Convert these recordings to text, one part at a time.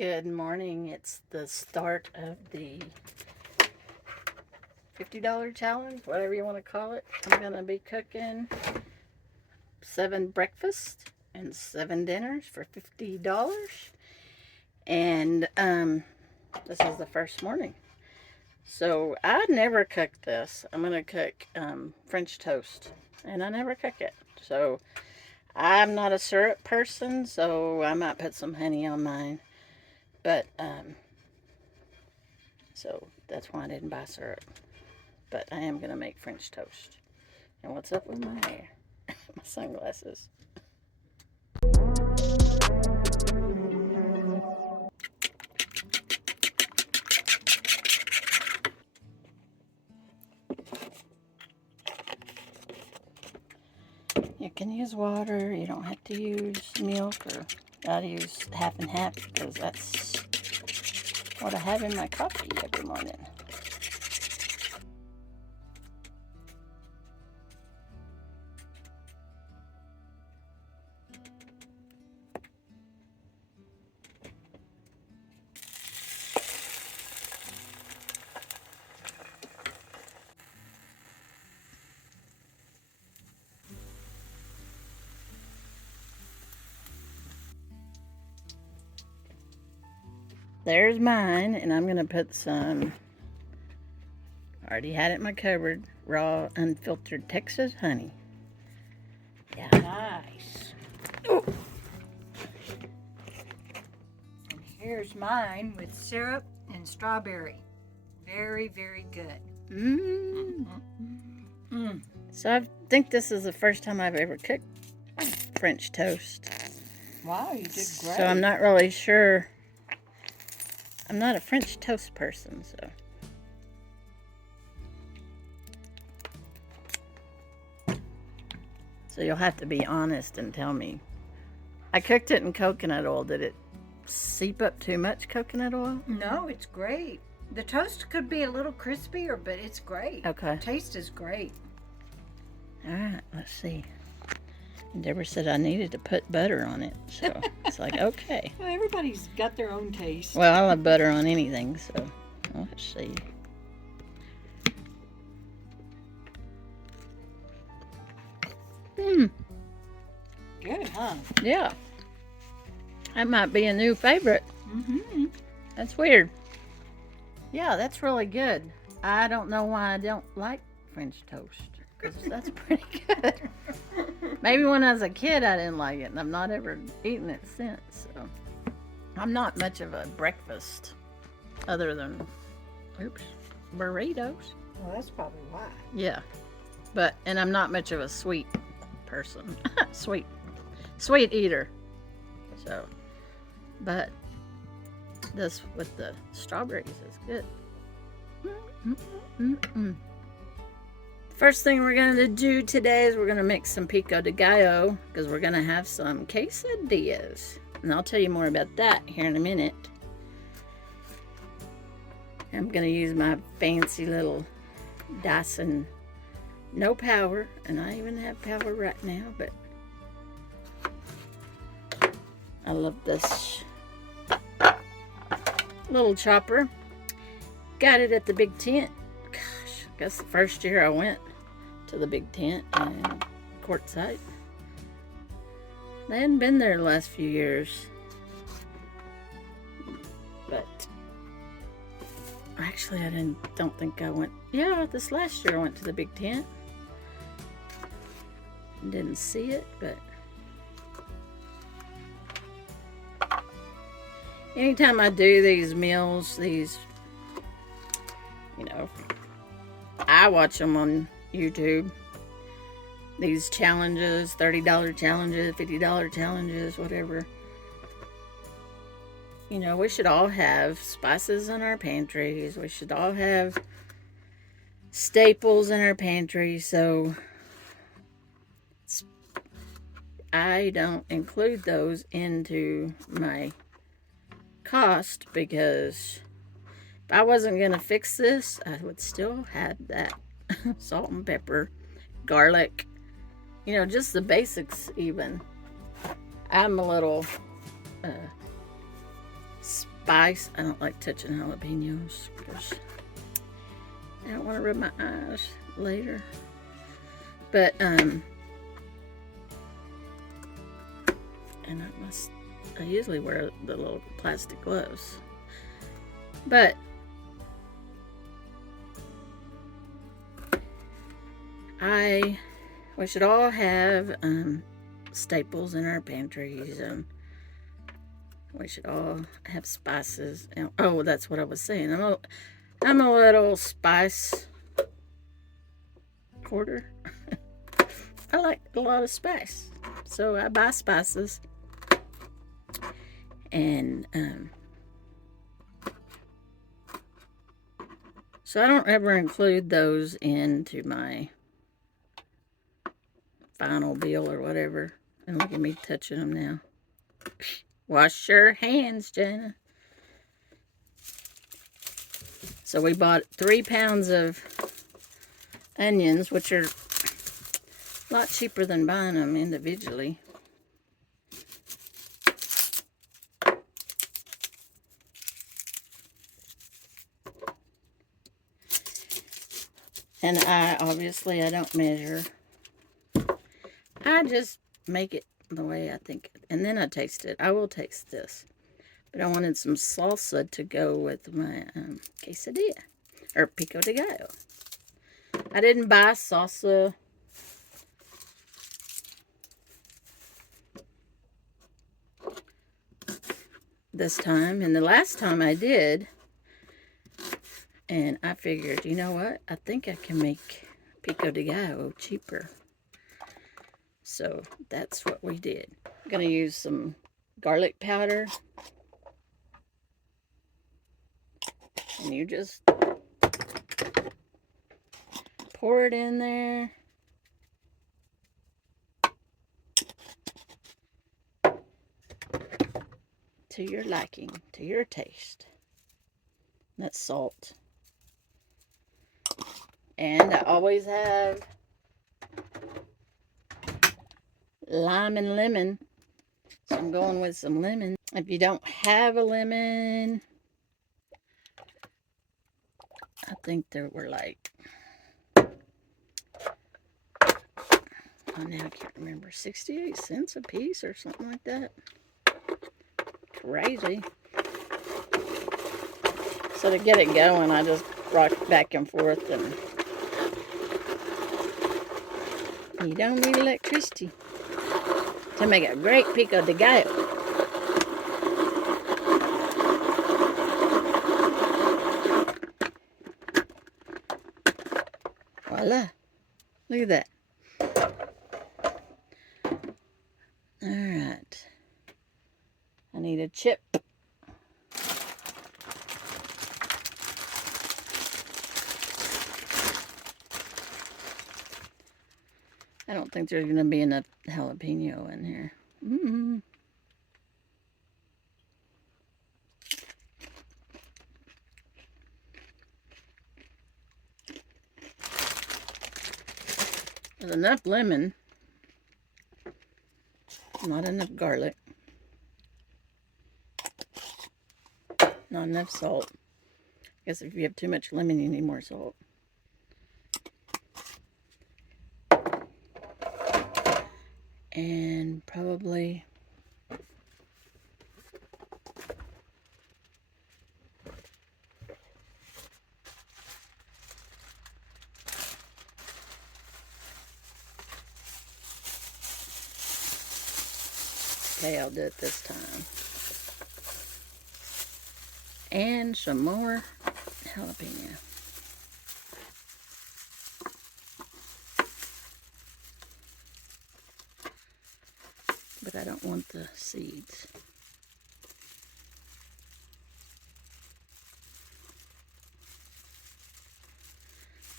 Good morning. It's the start of the $50 challenge, whatever you want to call it. I'm going to be cooking 7 breakfasts and 7 dinners for $50. And this is the first morning. So I never cook this. I'm going to cook French toast, and I never cook it. So I'm not a syrup person, so I might put some honey on mine. But, so that's why I didn't buy syrup. But I am going to make French toast. And what's up with my hair? My sunglasses. You can use water. You don't have to use milk, or I'll use half and half because that's what I have in my coffee every morning. There's mine, and I'm going to put some, I already had it in my cupboard, raw unfiltered Texas honey. Yeah. Nice. Oh. And here's mine with syrup and strawberry. Very, very good. So I think this is the first time I've ever cooked French toast. Wow, you did great. So I'm not really sure. I'm not a French toast person, so. So you'll have to be honest and tell me. I cooked it in coconut oil. Did it seep up too much coconut oil? No, it's great. The toast could be a little crispier, but it's great. Okay. The taste is great. All right, let's see. Deborah said I needed to put butter on it, so it's like, okay. Well, everybody's got their own taste. Well, I love butter on anything, so let's see. Good, huh? Yeah. That might be a new favorite. Mm-hmm. That's weird. Yeah, that's really good. I don't know why I don't like French toast, because that's pretty good. Maybe when I was a kid I didn't like it, and I've not ever eaten it since. So I'm not much of a breakfast other than, burritos. Well, that's probably why. Yeah, and I'm not much of a sweet person. sweet eater. So, but this with the strawberries is good. First thing we're going to do today is we're going to make some pico de gallo, because we're going to have some quesadillas. And I'll tell you more about that here in a minute. I'm going to use my fancy little Dyson, no power, and I even have power right now, but I love this little chopper. Got it at the big tent. Gosh, I guess the first year I went to the big tent and Quartzsite. They hadn't been there the last few years. But actually I don't think I went. Yeah, this last year I went to the big tent. Didn't see it, but anytime I do these meals, I watch them on YouTube. These challenges, $30 challenges, $50 challenges, whatever. We should all have spices in our pantries. We should all have staples in our pantry. So I don't include those into my cost, because if I wasn't going to fix this, I would still have that salt and pepper, garlic, just the basics even. I'm a little spice. I don't like touching jalapenos because I don't want to rub my eyes later. But, and I usually wear the little plastic gloves. But we should all have staples in our pantries. We should all have spices. Oh, that's what I was saying. I'm a little spice hoarder. I like a lot of spice, so I buy spices, and so I don't ever include those into my final bill or whatever. And look at me touching them now. Wash your hands, Jana. So we bought 3 pounds of onions, which are a lot cheaper than buying them individually. And I don't measure. I just make it the way I think. And then I taste it. I will taste this. But I wanted some salsa to go with my quesadilla. Or pico de gallo. I didn't buy salsa this time. And the last time I did. And I figured, you know what? I think I can make pico de gallo cheaper. So that's what we did. I'm going to use some garlic powder. And you just pour it in there. To your liking, to your taste. That's salt. And I always have lime and lemon. So I'm going with some lemon. If you don't have a lemon, I think there were like, oh, now I can't remember, 68 cents a piece or something like that. Crazy. So to get it going, I just rock back and forth, and you don't need electricity to make a great pico de gallo. Voila. Look at that. Alright. I need a chip. I don't think there's going to be enough jalapeno in here. There's enough lemon. Not enough garlic. Not enough salt. I guess if you have too much lemon, you need more salt. And probably okay, I'll do it this time. And some more jalapeno. But I don't want the seeds.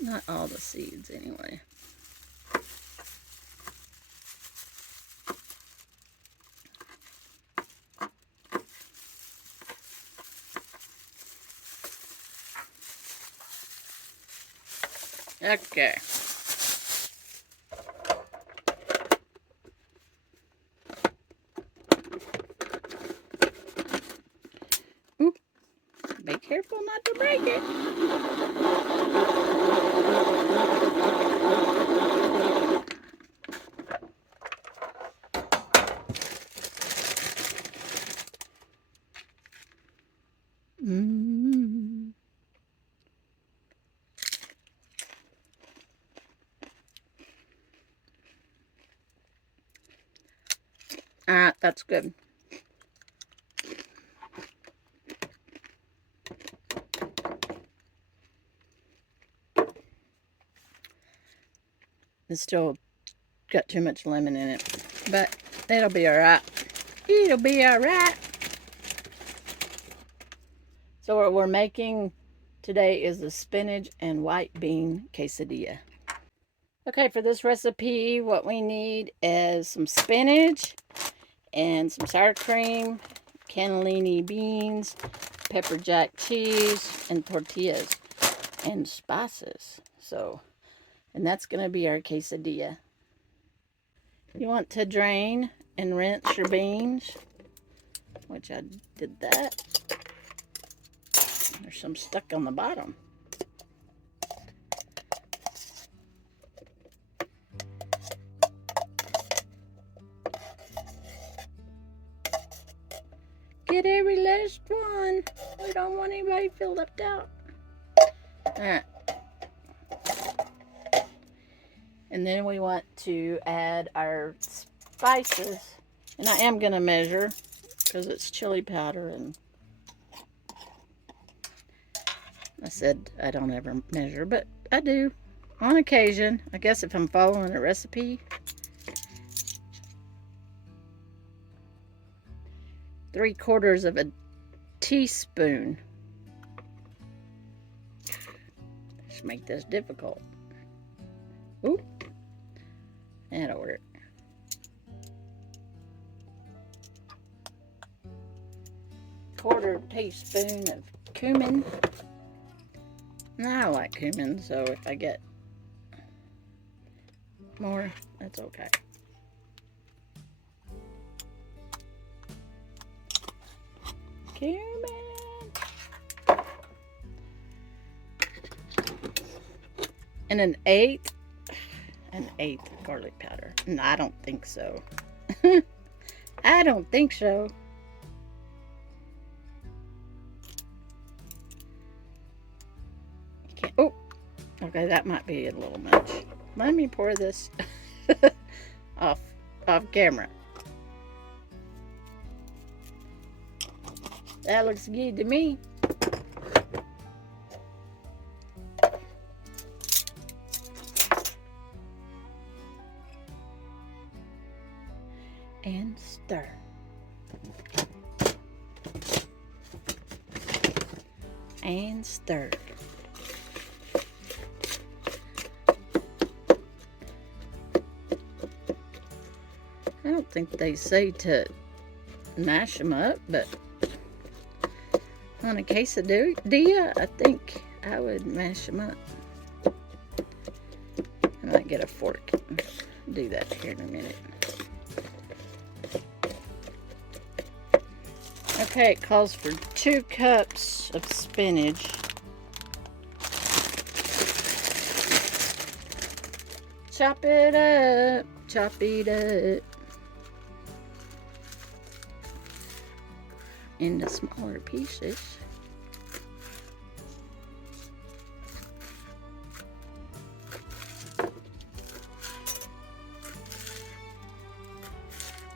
Not all the seeds, anyway. Okay. Oop. Be careful not to break it. Alright, that's good. It's still got too much lemon in it, but it'll be alright. It'll be alright. So what we're making today is the spinach and white bean quesadilla. Okay, for this recipe, what we need is some spinach and some sour cream, cannellini beans, pepper jack cheese, and tortillas, and spices. So, and that's going to be our quesadilla. You want to drain and rinse your beans, which I did that. There's some stuck on the bottom. Get every last one. We don't want anybody to feel left out. Alright. And then we want to add our spices. And I am going to measure because it's chili powder. And I said I don't ever measure, but I do on occasion. I guess if I'm following a recipe. 3/4 of a teaspoon. Let's make this difficult. Oop. That'll work. Quarter teaspoon of cumin. Now I like cumin, so if I get more, that's okay. Cumin. And an eighth garlic powder. No, I don't think so. I don't think so. Oh, okay, that might be a little much. Let me pour this off camera. That looks good to me. And stir. And stir. I don't think they say to mash them up, but on a quesadilla, I think I would mash them up. I might get a fork and do that here in a minute. Okay, it calls for 2 cups of spinach. Chop it up, chop it up into smaller pieces.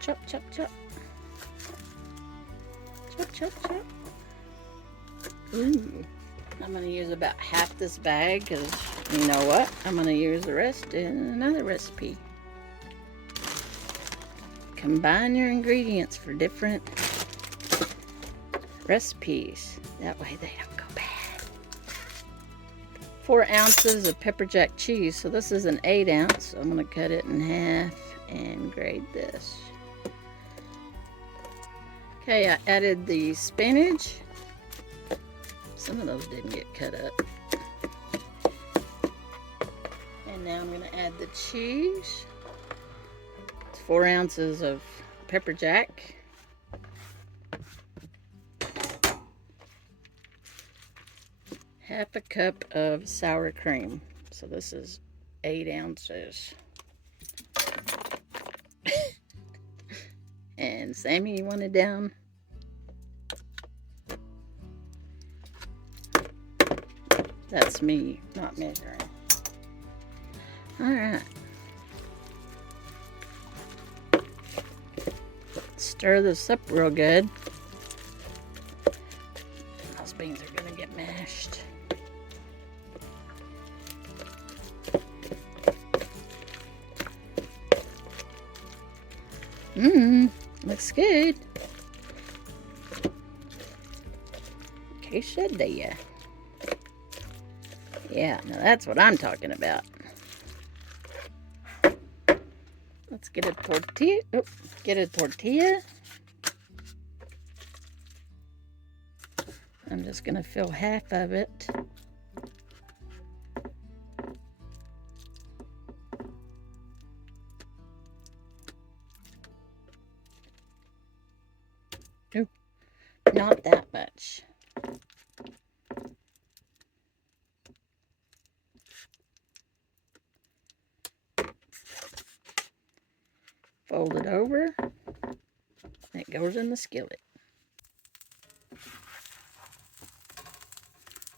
Chop, chop, chop. Chop, chop, chop. Ooh. I'm going to use about half this bag because you know what? I'm going to use the rest in another recipe. Combine your ingredients for different recipes. That way they don't go bad. 4 ounces of pepper jack cheese. So this is an 8 ounce. So I'm going to cut it in half and grate this. Okay, I added the spinach. Some of those didn't get cut up. And now I'm going to add the cheese. It's 4 ounces of pepper jack. half a cup of sour cream. So this is 8 ounces. And Sammy, you want it down? That's me not measuring. Alright. Stir this up real good. Those beans are going to get mashed. Looks good. Quesadilla. Yeah, now that's what I'm talking about. Let's get a tortilla. Oh, get a tortilla. I'm just going to fill half of it. Oh, not that much. Fold it over. It goes in the skillet.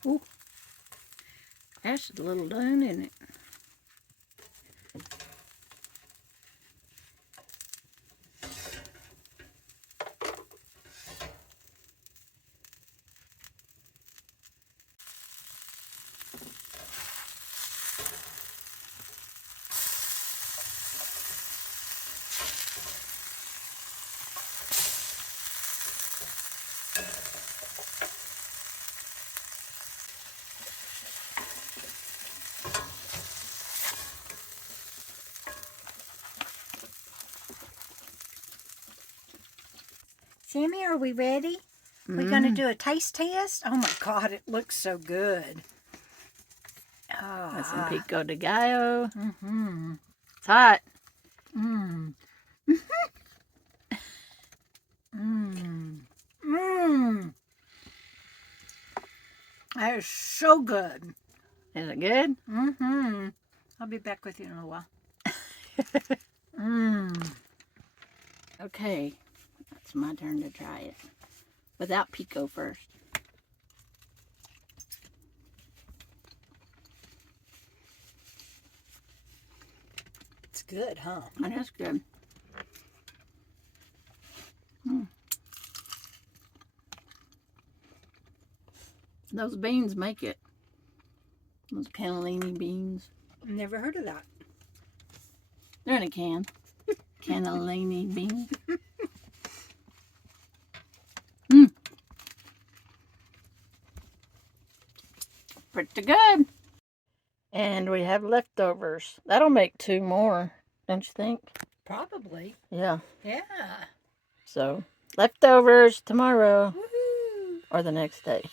Ooh, that's a little done, isn't it? Sammy, are we ready? We're going to do a taste test? Oh my God, it looks so good. That's some pico de gallo. Mm-hmm. It's hot. Mmm. Mmm. Mmm. That is so good. Is it good? Mm-hmm. I'll be back with you in a little while. Mmm. Okay, it's my turn to try it. Without pico first. It's good, huh? That is good. Those beans make it. Those cannellini beans. Never heard of that. They're in a can. Cannellini beans. Pretty good. And we have leftovers. That'll make 2 more, don't you think? Probably. Yeah. Yeah. So, leftovers tomorrow. Woohoo! Or the next day.